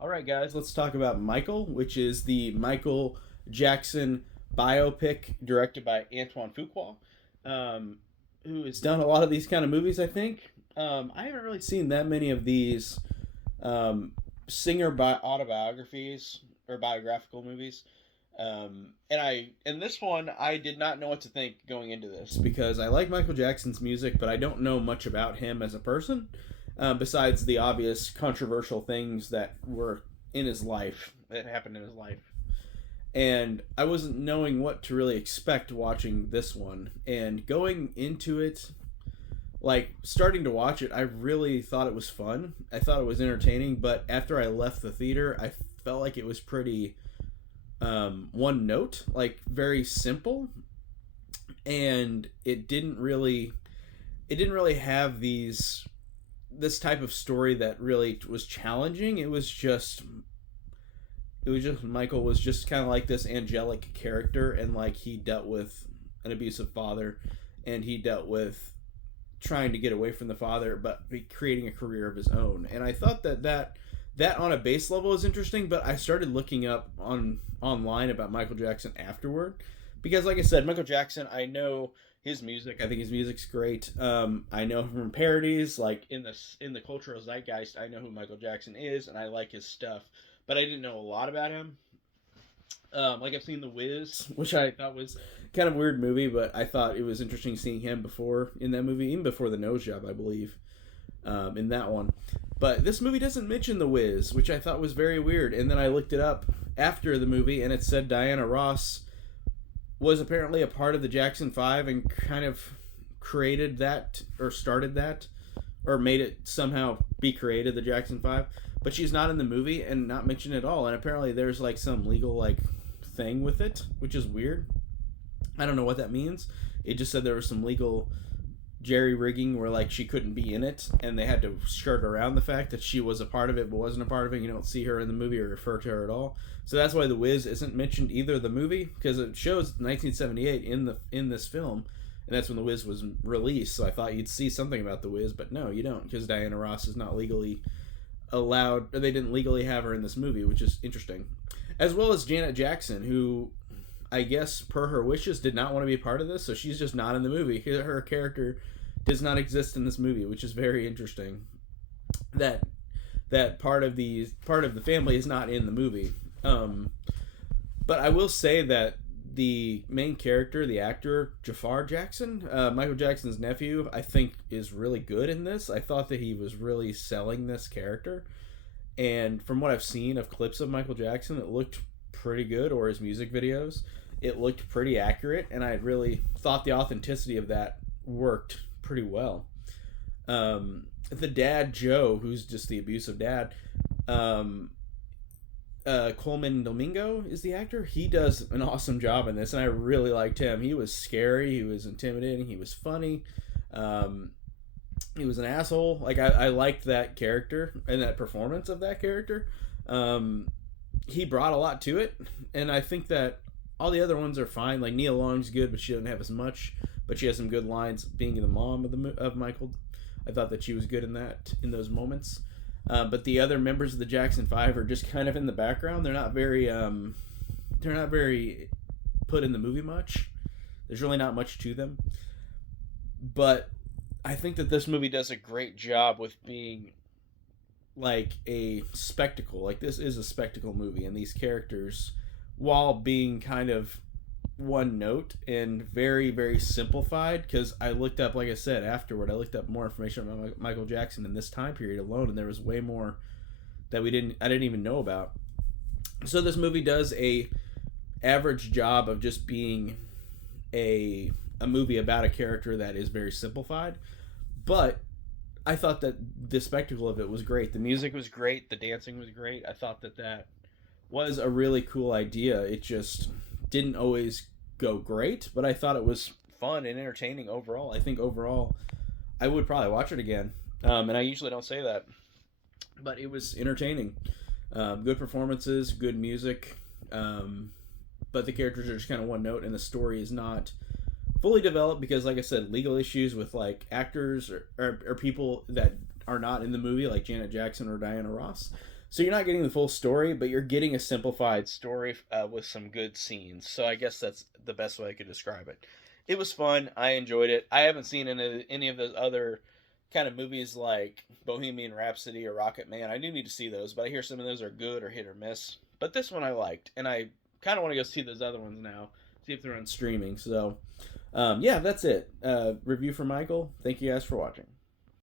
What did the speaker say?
All right, guys, let's talk about Michael, which is the Michael Jackson biopic directed by Antoine Fuqua, um, who has done a lot of these kind of movies, I think. I haven't really seen that many of these um, autobiographies or biographical movies. And this one I did not know what to think going into this because I like Michael Jackson's music, but I don't know much about him as a person, besides the obvious controversial things that were in his life that happened in his life. And I wasn't knowing what to really expect watching this one, and going into it, like starting to watch it, I really thought it was fun. I thought it was entertaining, but after I left the theater, I felt like it was pretty one note, like very simple, and it didn't really have this type of story that really was challenging. It was just Michael was just kind of like this angelic character, and like he dealt with an abusive father, and he dealt with trying to get away from the father, but be creating a career of his own. And I thought that on a base level is interesting, but I started looking up online about Michael Jackson afterward, because like I said, Michael Jackson, I know his music. I think his music's great. I know him from parodies, like in the cultural zeitgeist. I know who Michael Jackson is, and I like his stuff, but I didn't know a lot about him. Like I've seen The Wiz, which I thought was kind of a weird movie, but I thought it was interesting seeing him before in that movie, even before The Nose Job, I believe, in that one. But this movie doesn't mention The Wiz, which I thought was very weird. And then I looked it up after the movie, and it said Diana Ross was apparently a part of the Jackson 5 and kind of created that, or started that, or made it somehow be created, the Jackson 5. But she's not in the movie and not mentioned at all. And apparently there's like some legal like thing with it, which is weird. I don't know what that means. It just said there was some legal jerry rigging where like she couldn't be in it, and they had to skirt around the fact that she was a part of it but wasn't a part of it. You don't see her in the movie or refer to her at all. So that's why The Wiz isn't mentioned either the movie, because it shows 1978 in this film, and that's when The Wiz was released. So I thought you'd see something about The Wiz, but no, you don't, because Diana Ross is not legally allowed, or they didn't legally have her in this movie, which is interesting. As well as Janet Jackson, who I guess per her wishes did not want to be a part of this, so she's just not in the movie. Her character does not exist in this movie, which is very interesting. That part of the family is not in the movie. But I will say that the main character, the actor Jafar Jackson, Michael Jackson's nephew, I think is really good in this. I thought that he was really selling this character, and from what I've seen of clips of Michael Jackson, it looked pretty good, or his music videos, it looked pretty accurate, and I really thought the authenticity of that worked pretty well. The dad, Joe, who's just the abusive dad, um, Coleman Domingo is the actor. He does an awesome job in this, and I really liked him. He was scary, he was intimidating, he was funny. Um, he was an asshole. Like I liked that character and that performance of that character. Um, he brought a lot to it, and I think that all the other ones are fine. Like Nia Long's good, but she doesn't have as much. But she has some good lines. Being the mom of Michael, I thought that she was good in those moments. But the other members of the Jackson 5 are just kind of in the background. They're not very put in the movie much. There's really not much to them. But I think that this movie does a great job with being like a spectacle. Like this is a spectacle movie, and these characters, while being kind of one note and very very simplified, because I looked up, like I said afterward, I looked up more information about Michael Jackson in this time period alone, and there was way more that I didn't even know about. So this movie does a average job of just being a movie about a character that is very simplified, but I thought that the spectacle of it was great. The music was great. The dancing was great. I thought that was a really cool idea. It just didn't always go great, but I thought it was fun and entertaining overall. I think overall, I would probably watch it again. And I usually don't say that, but it was entertaining. Good performances, good music, but the characters are just kind of one note, and the story is not fully developed because, like I said, legal issues with like actors or people that are not in the movie, like Janet Jackson or Diana Ross. So you're not getting the full story, but you're getting a simplified story with some good scenes. So I guess that's the best way I could describe it. It was fun. I enjoyed it. I haven't seen any of those other kind of movies like Bohemian Rhapsody or Rocket Man. I do need to see those, but I hear some of those are good or hit or miss. But this one I liked, and I kind of want to go see those other ones now, see if they're on streaming. So, yeah, that's it. Review from Michael. Thank you guys for watching.